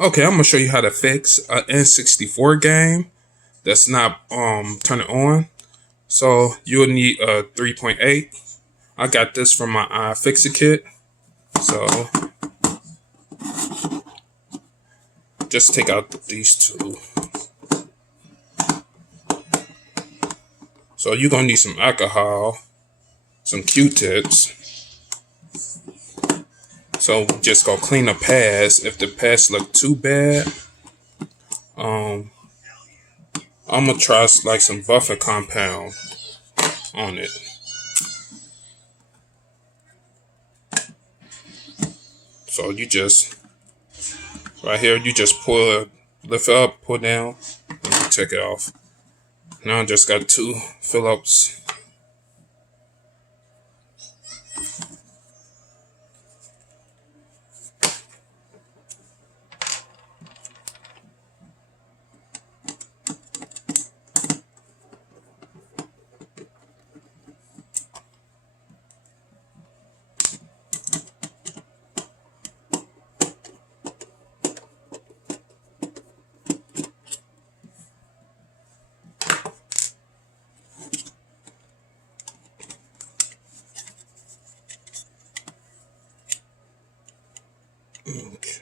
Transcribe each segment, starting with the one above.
Okay, I'm gonna show you how to fix an N64 game that's not turning on. So you'll need a 3.8. I got this from my iFixit kit. So just take out these two. So you're gonna need some alcohol, some Q-tips. So just go clean the pads. If the pads look too bad, um, I'm gonna try like some buffer compound on it. So you just right here, you just pull, lift up, pull down, and you take it off. Now I just got two Phillips. Okay.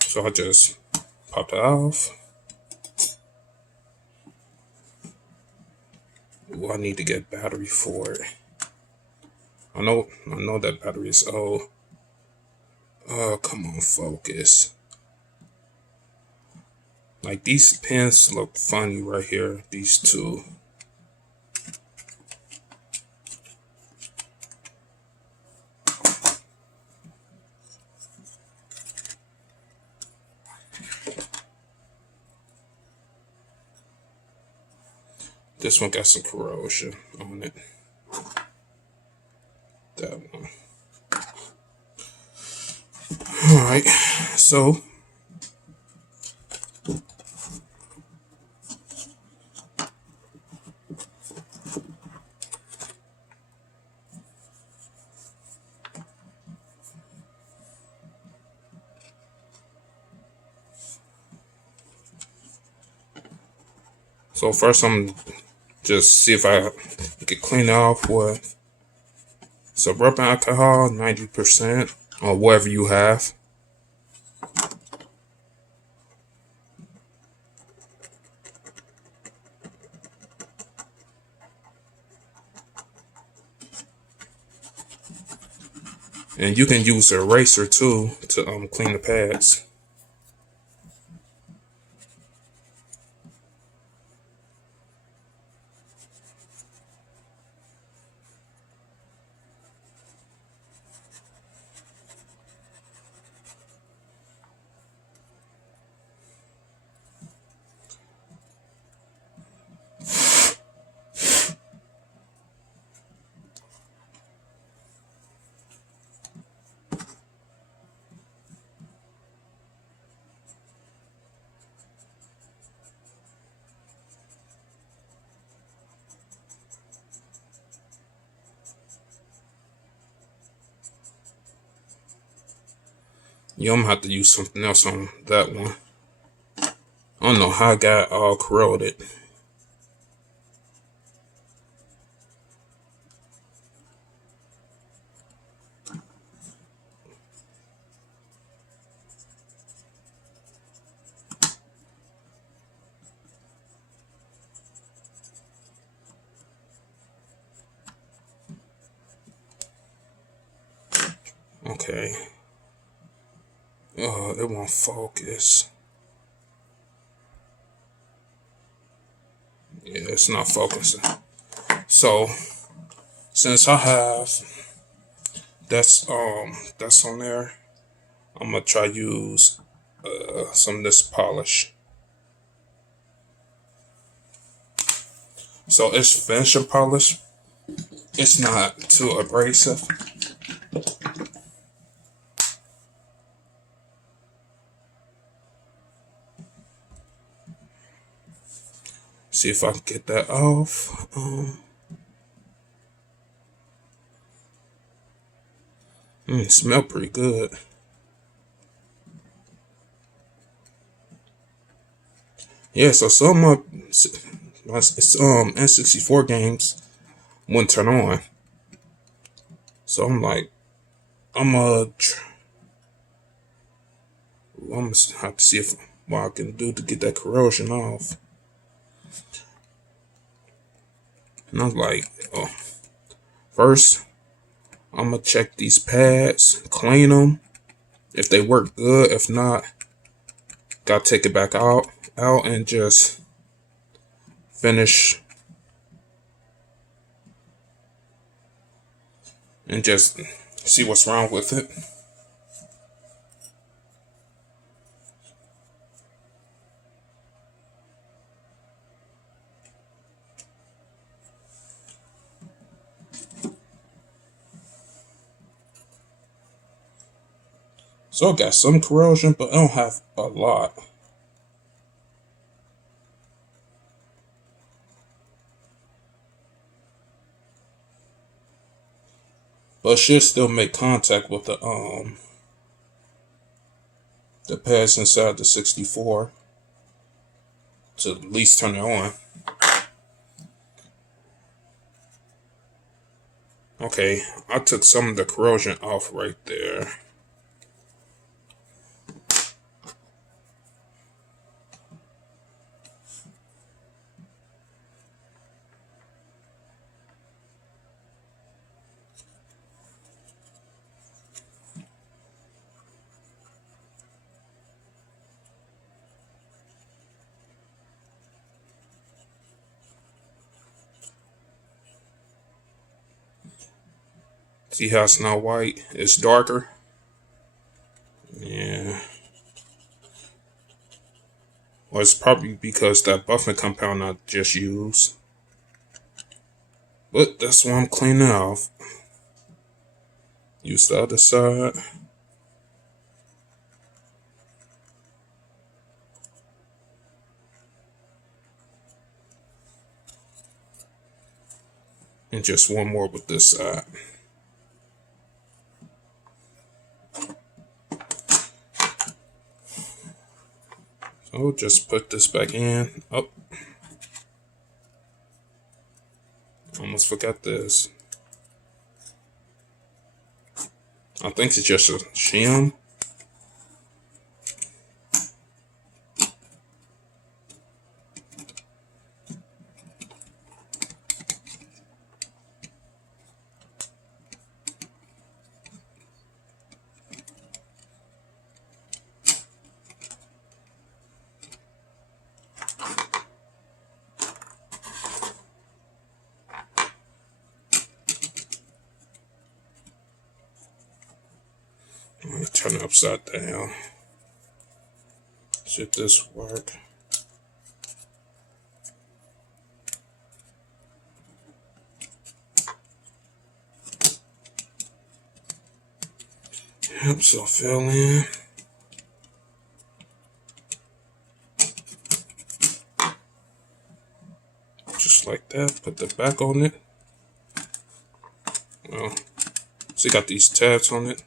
So I just pop that off. Ooh, I need to get battery for it. I know that battery is old. Oh, come on, focus. Like these pins look funny right here. These two. This one got some corrosion on it. That one. All right. So first I'm just see if I can clean it off with some rubbing alcohol, 90%, or whatever you have. And you can use an eraser too to clean the pads. I'm gonna have to use something else on that one. I don't know how I got all corroded. Okay. Oh, it won't focus. Yeah, it's not focusing. So since I have that's on there, I'm gonna try use some of this polish. So it's finisher polish. It's not too abrasive. See if I can get that off. It smell pretty good. Yeah, so some my N64 games wouldn't turn on. So I'm like, I'm I'm gonna have to see if what I can do to get that corrosion off. And I was like, oh, first I'm gonna check these pads, clean them. If they work good, if not, gotta take it back out and just finish and just see what's wrong with it. So I got some corrosion, but I don't have a lot. But it should still make contact with the pads inside the 64 to at least turn it on. Okay, I took some of the corrosion off right there. See how it's not white? It's darker. Yeah. Well, it's probably because that buffing compound I just used. But that's why I'm cleaning off. Use the other side. And just one more with this side. So just put this back in. Oh, almost forgot this. I think it's just a shim. Let me turn it upside down. Should this work? Yep, so fill in. Just like that. Put the back on it. Well, so you got these tabs on it.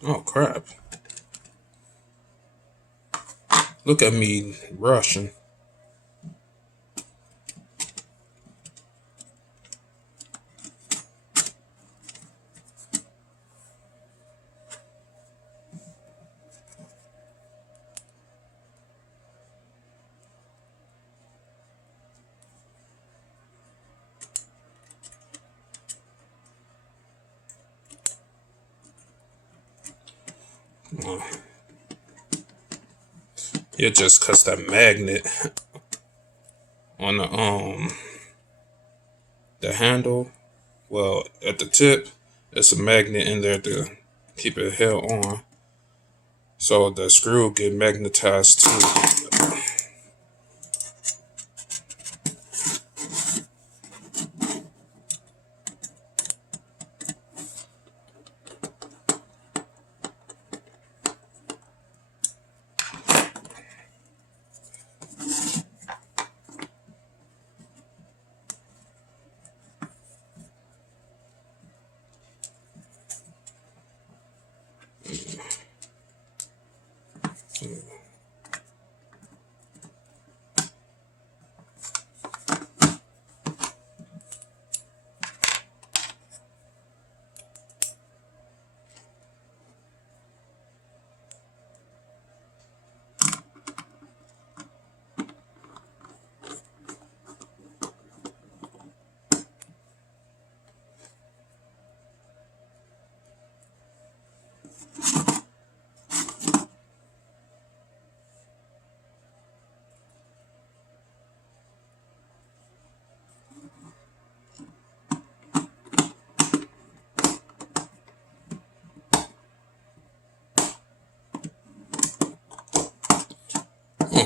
Oh crap. Look at me rushing. Yeah, just cause that magnet on the handle, well, at the tip, it's a magnet in there to keep it held on. So the screw will get magnetized too.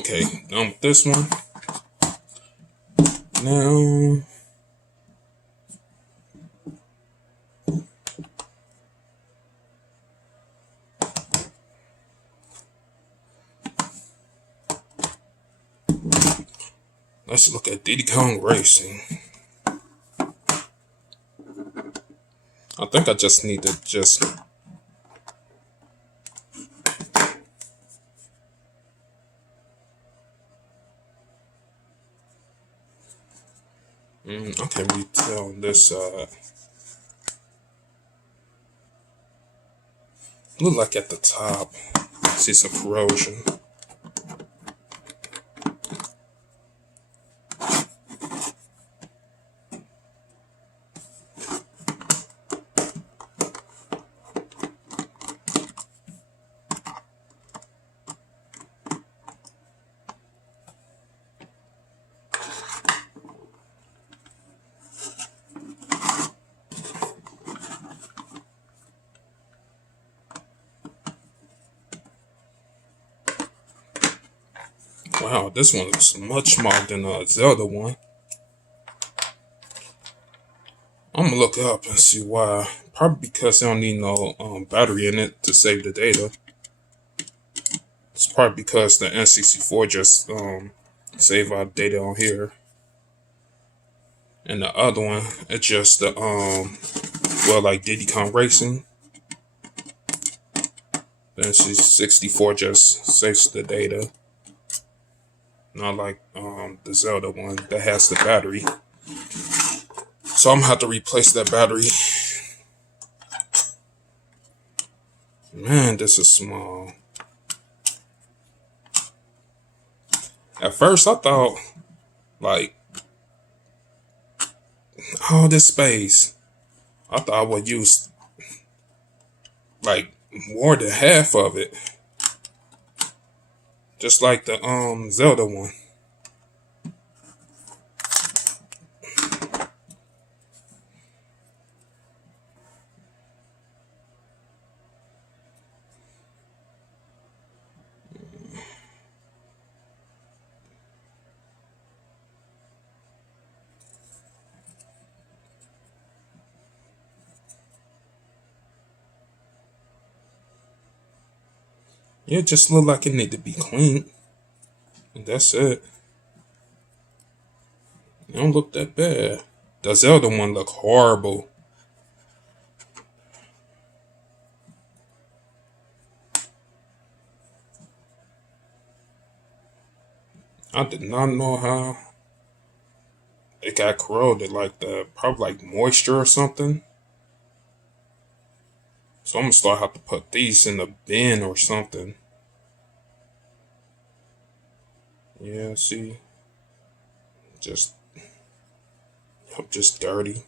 Okay, done with this one. Now, let's look at Diddy Kong Racing. I think I just need to just okay, retell this look like at the top. See some corrosion. Wow, this one looks much smaller than the Zelda one. I'm gonna look it up and see why. Probably because they don't need no battery in it to save the data. It's probably because the N64 just save our data on here. And the other one, it's just the well, like Diddy Kong Racing. The N64 just saves the data. Not like the Zelda one that has the battery. So I'm gonna have to replace that battery. Man, this is small. At first I thought like, oh, this space. I thought I would use like more than half of it. Just like the Zelda one. It just looked like it need to be cleaned. And that's it. It don't look that bad. The Zelda one look horrible. I did not know how it got corroded like that. Probably like moisture or something. So I'm gonna start have to put these in the bin or something. Yeah, see, just just dirty.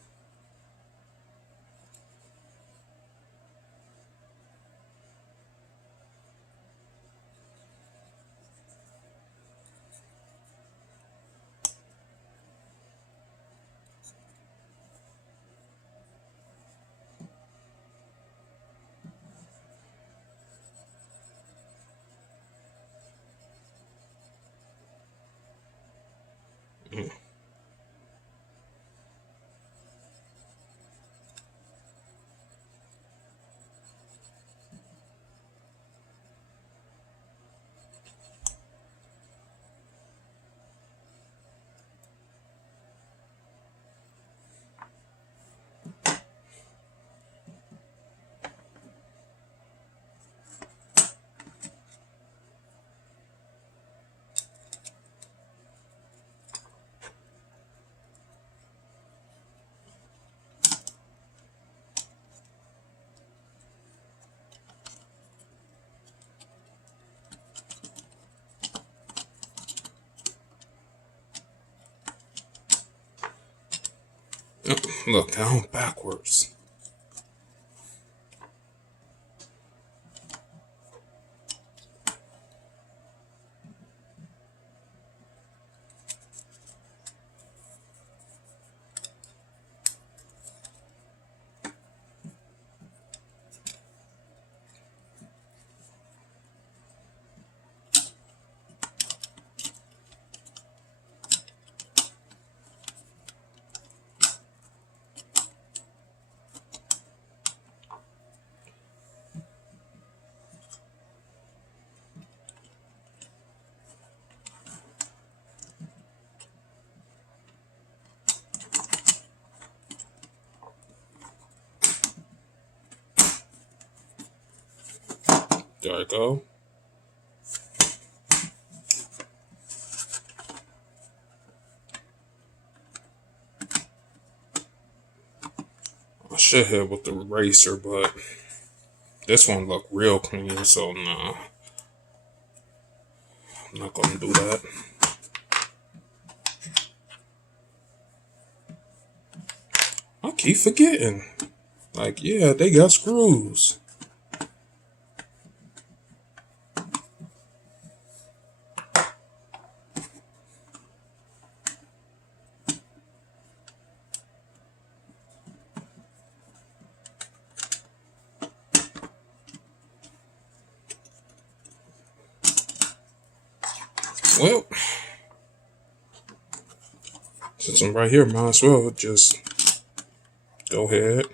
Mm. Look, I'm backwards. There I go. I should have with the eraser, but this one look real clean, so nah, I'm not gonna do that. I keep forgetting. Like, yeah, they got screws. Well, since I'm right here, might as well just go ahead.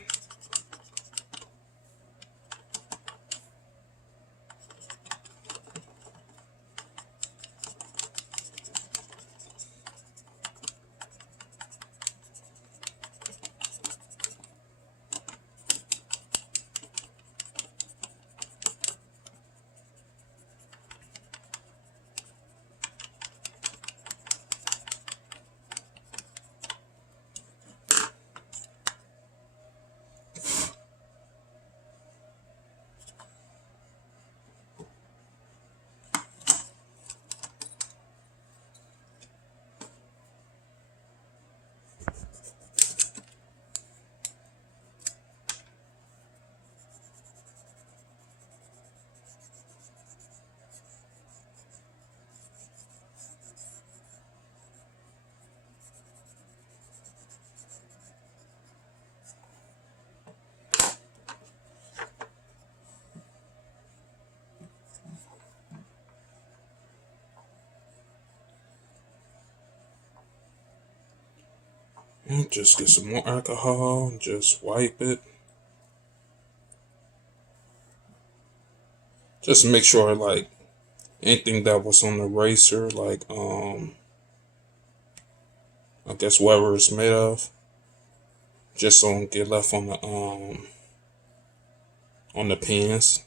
And just get some more alcohol and just wipe it. Just make sure, like, anything that was on the eraser, like, I guess whatever it's made of, just don't get left on the pins.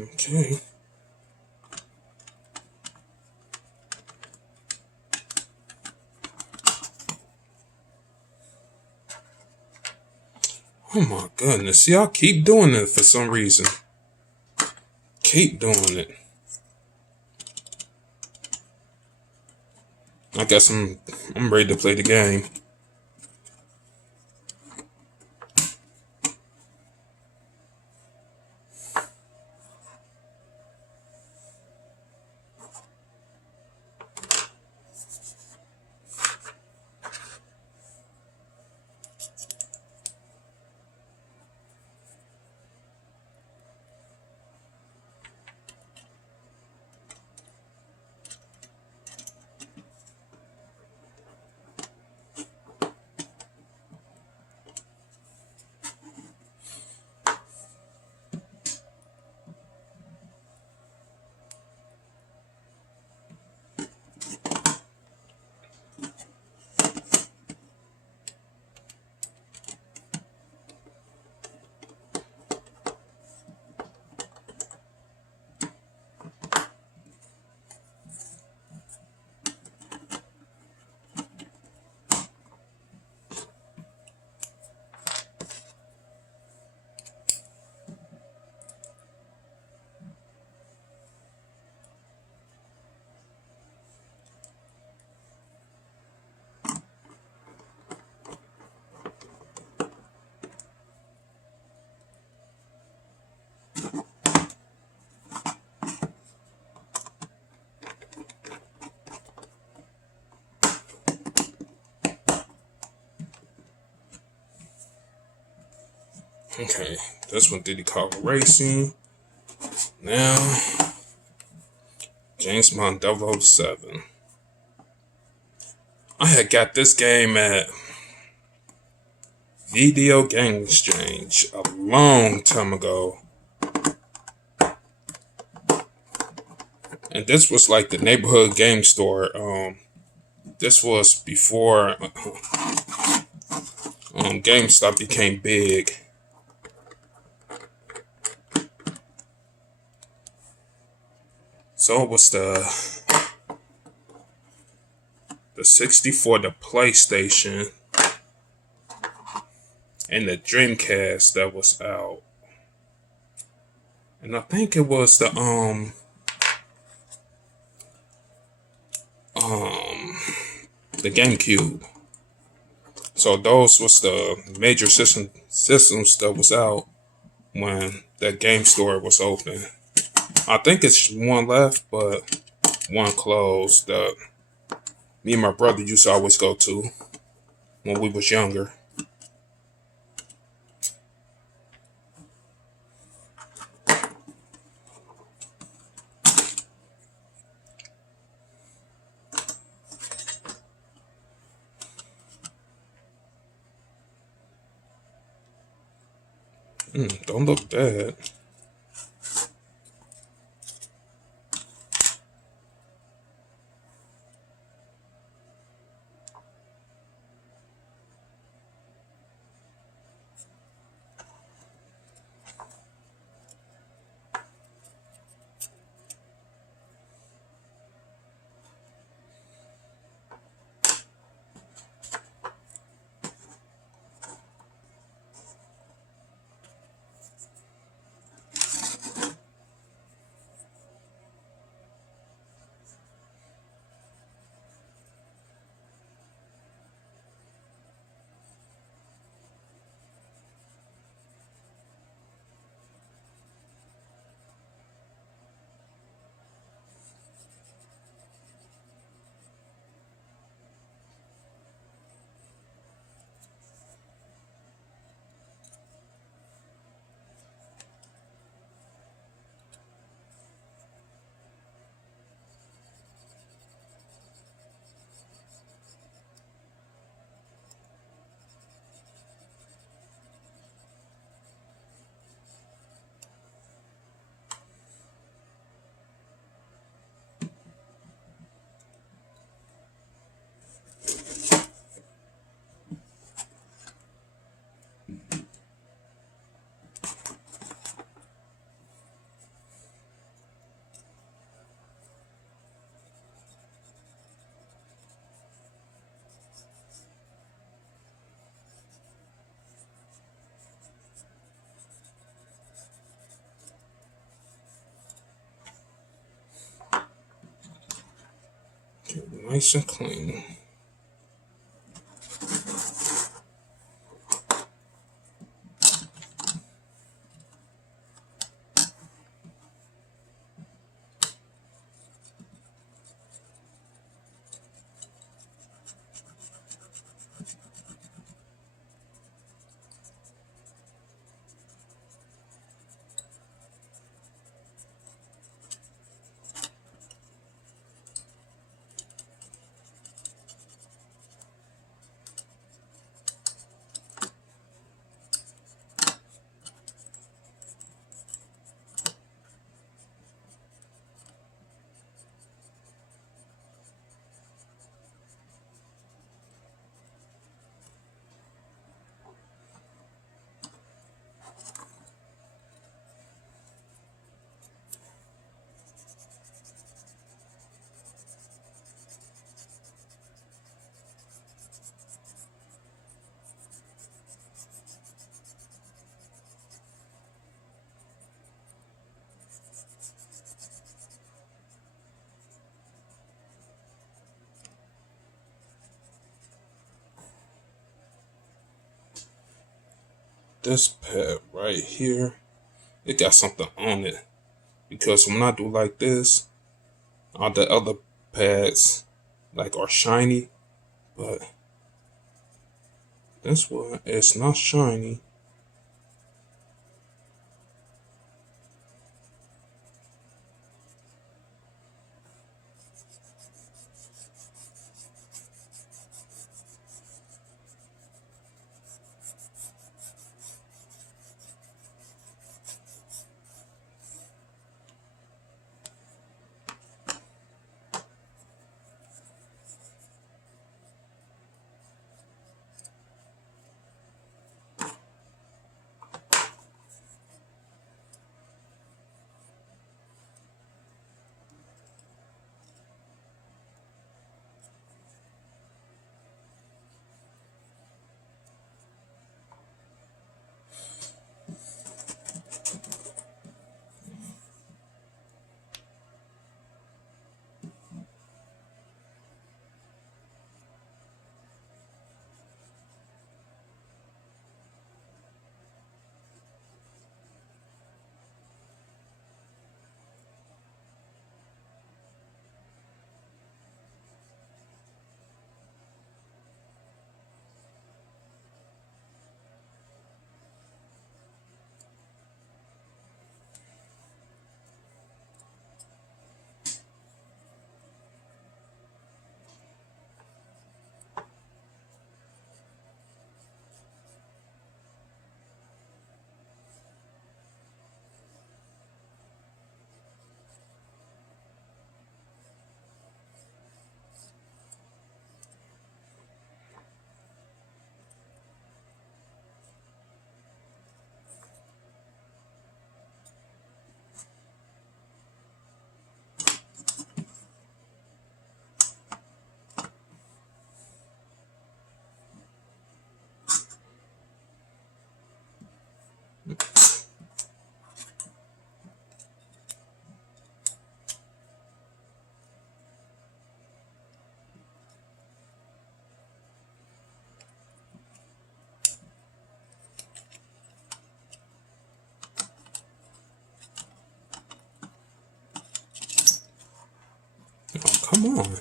Okay. Oh my goodness. See, I keep doing it for some reason. Keep doing it. I guess I'm ready to play the game. Okay, this one Diddy Kong Racing. Now, James Bond 007. I had got this game at Video Game Exchange a long time ago. And this was like the neighborhood game store. This was before GameStop became big. So it was the 64, the PlayStation, and the Dreamcast that was out. And I think it was the GameCube. So those was the major systems that was out when that game store was open. I think it's one left, but one closed that me and my brother used to always go to when we was younger. Don't look bad. Nice and clean. This pad right here, it got something on it. Because when I do like this, all the other pads like are shiny, but this one is not shiny. Come on.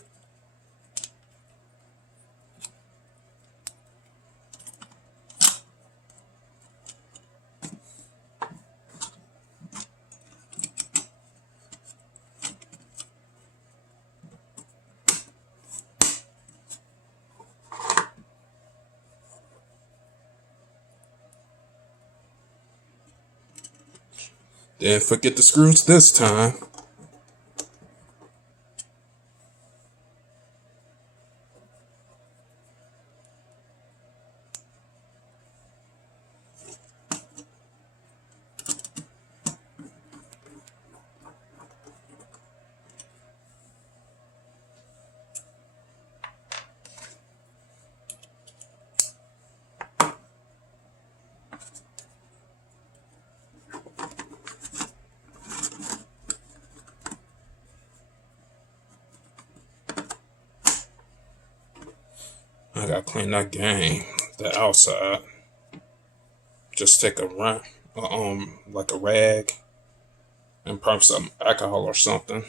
Didn't forget the screws this time. I gotta clean that game, the outside. Just take a run, like a rag, and probably some alcohol or something.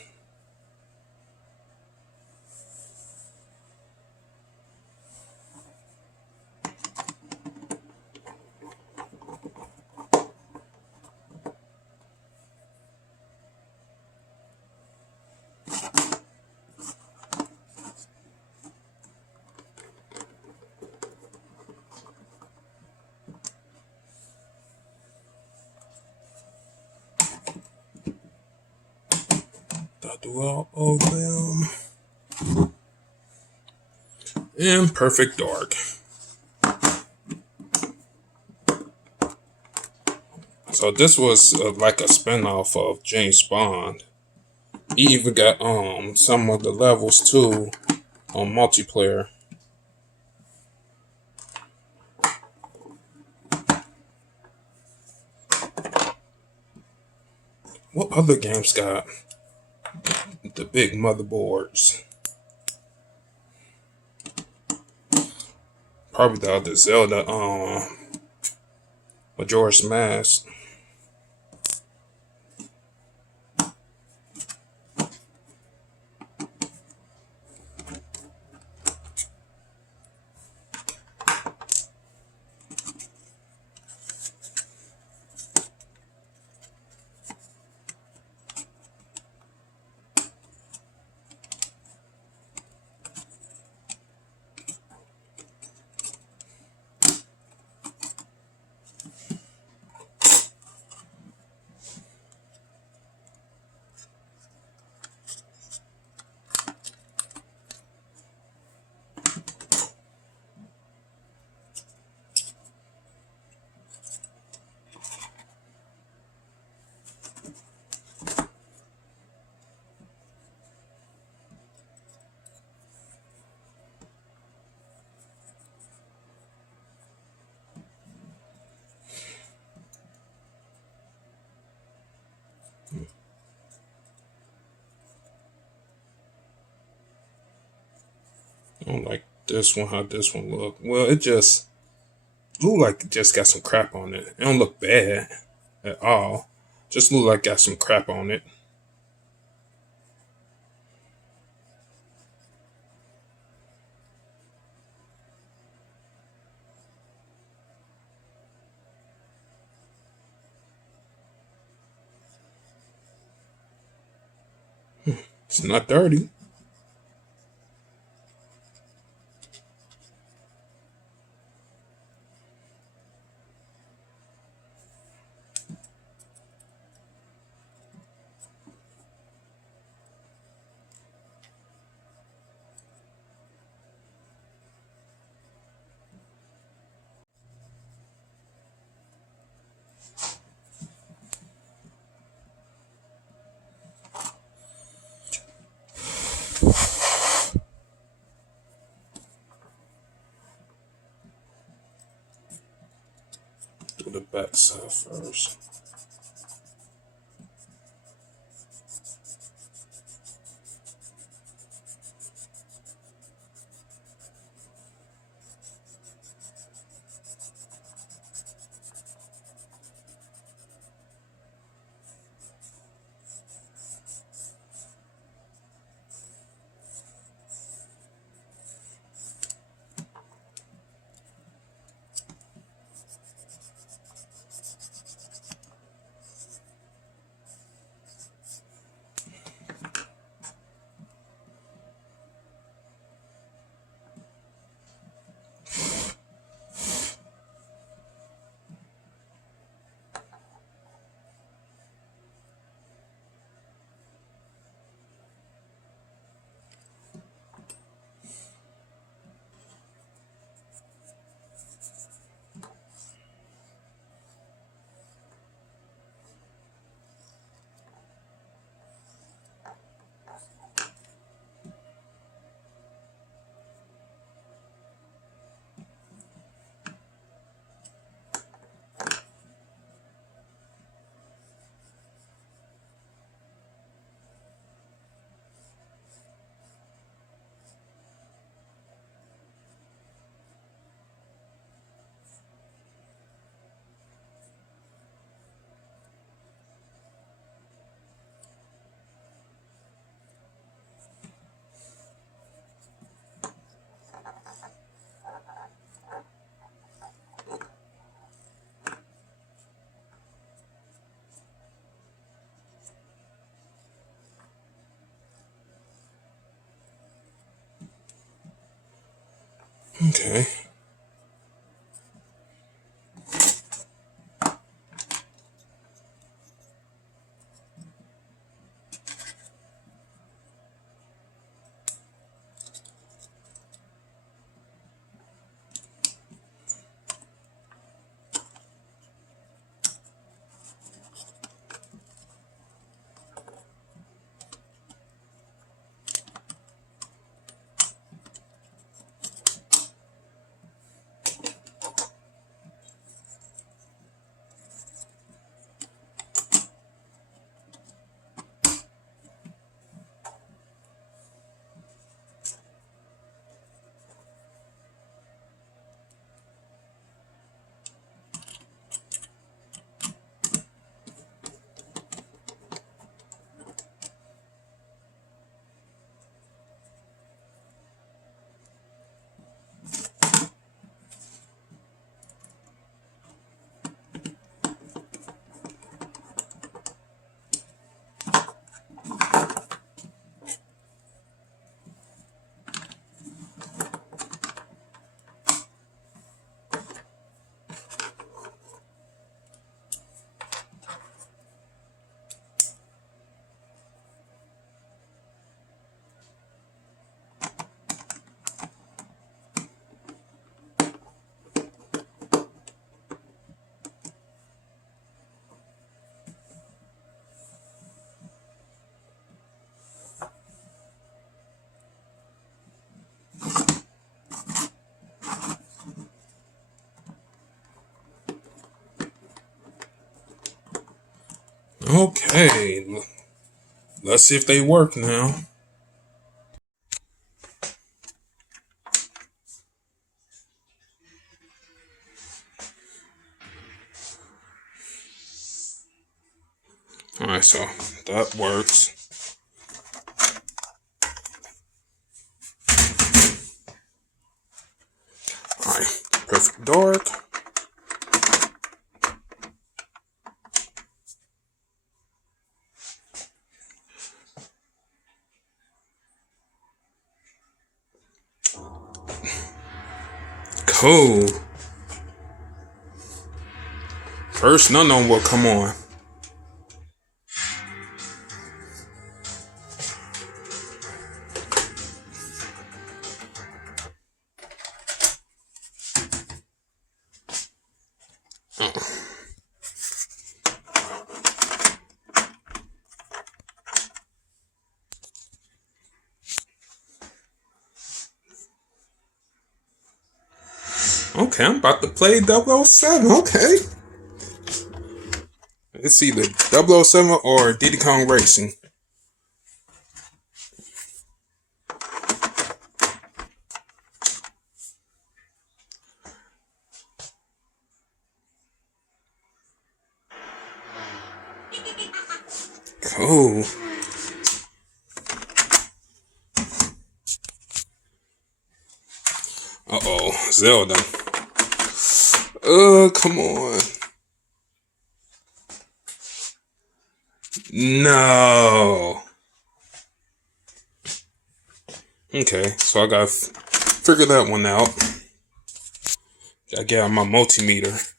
I'll do all of them in perfect dark. So this was like a spinoff of James Bond. He even got some of the levels too on multiplayer. What other games got the big motherboards? Probably the other Zelda, Majora's Mask. I don't like this one, how this one look. Well, it just look like it just got some crap on it. It don't look bad at all. Just look like it got some crap on it. It's not dirty. Do the back side first. Okay. Okay. Let's see if they work now. Alright, so that works. Alright, perfect dark. Cool. First, none of them will come on. Okay, I'm about to play 007. Okay. It's either 007 or Diddy Kong Racing. Cool. Uh-oh, Zelda. Come on. No. Okay, so I gotta figure that one out. Gotta get out my multimeter.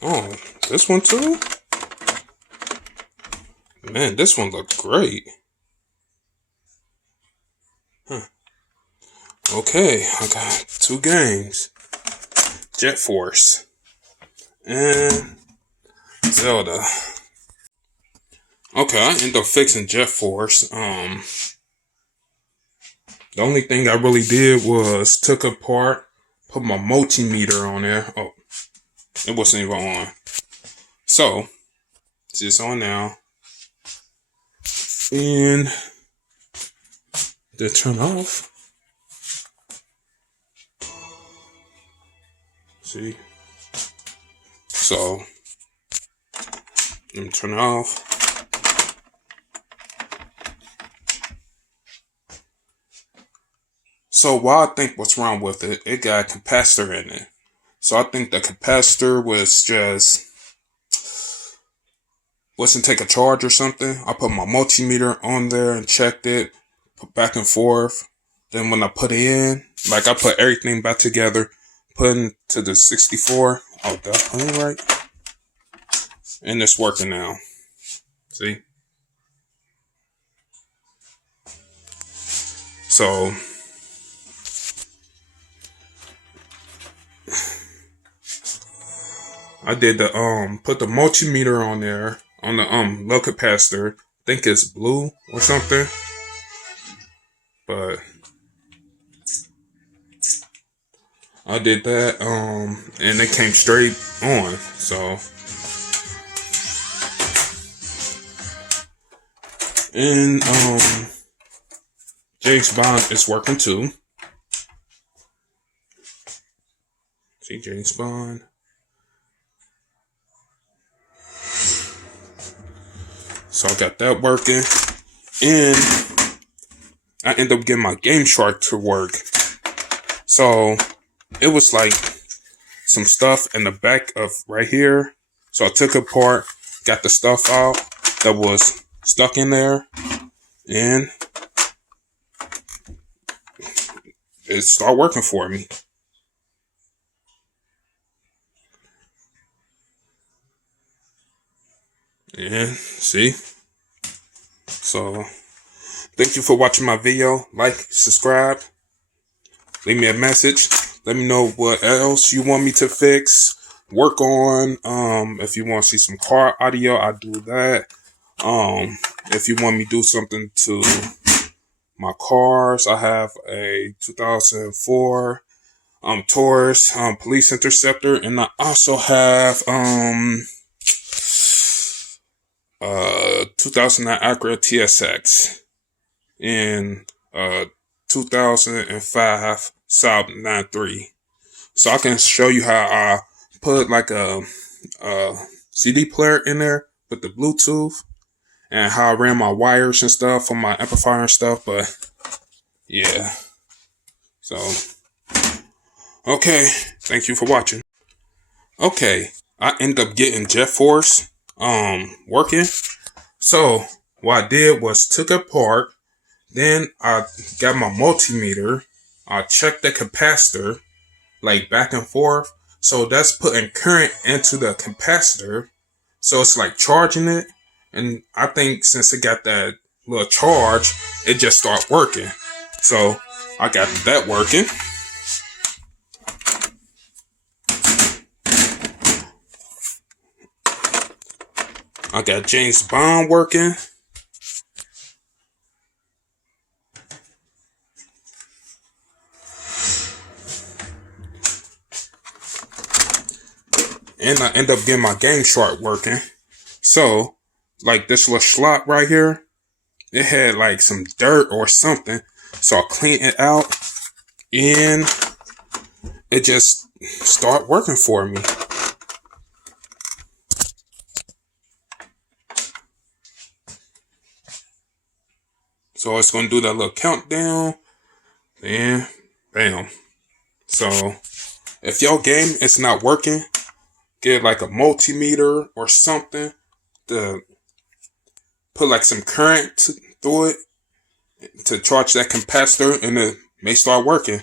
Oh, this one too? Man, this one looks great. Huh. Okay, I got 2 games. Jet Force and Zelda. Okay, I ended up fixing Jet Force. The only thing I really did was took apart, put my multimeter on there. Oh, it wasn't even on. So, it's just on now. And to turn off. See? So, let me turn it off. So, what I think what's wrong with it, it got a capacitor in it. So, I think the capacitor was just wasn't take a charge or something, I put my multimeter on there and checked it, put back and forth. Then when I put it in, like I put everything back together, put into the 64. Oh, definitely right. And it's working now. See? So I did the put the multimeter on there on the low capacitor. I think it's blue or something. But I did that and it came straight on. So and James Bond is working too. See James Bond. So I got that working, and I ended up getting my Game Shark to work. So it was like some stuff in the back of right here. So I took it apart, got the stuff out that was stuck in there, and it started working for me. And see, so thank you for watching my video. Like, subscribe, leave me a message. Let me know what else you want me to fix, work on. If you want to see some car audio, I do that. If you want me to do something to my cars, I have a 2004 Taurus Police Interceptor, and I also have 2009 Acura TSX and 2005 Saab 93. So I can show you how I put like a CD player in there with the Bluetooth, and how I ran my wires and stuff for my amplifier and stuff. But yeah, so okay, thank you for watching. Okay, I ended up getting Jet Force working. So what I did was took it apart, then I got my multimeter, I checked the capacitor like back and forth. So that's putting current into the capacitor, so it's like charging it. And I think since it got that little charge, it just started working. So I got that working. I got James Bond working. And I end up getting my Game Shark working. So, like this little slot right here, it had like some dirt or something. So I cleaned it out, and it just started working for me. So it's going to do that little countdown, and bam. So if your game is not working, get like a multimeter or something to put like some current through it to charge that capacitor, and it may start working.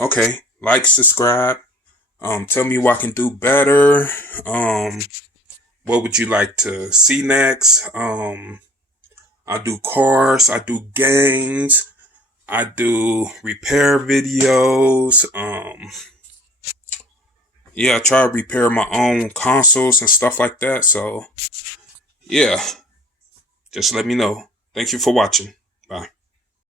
Okay, like, subscribe. Tell me what I can do better. What would you like to see next? I do cars, I do games, I do repair videos. Yeah, I try to repair my own consoles and stuff like that. So yeah, just let me know. Thank you for watching.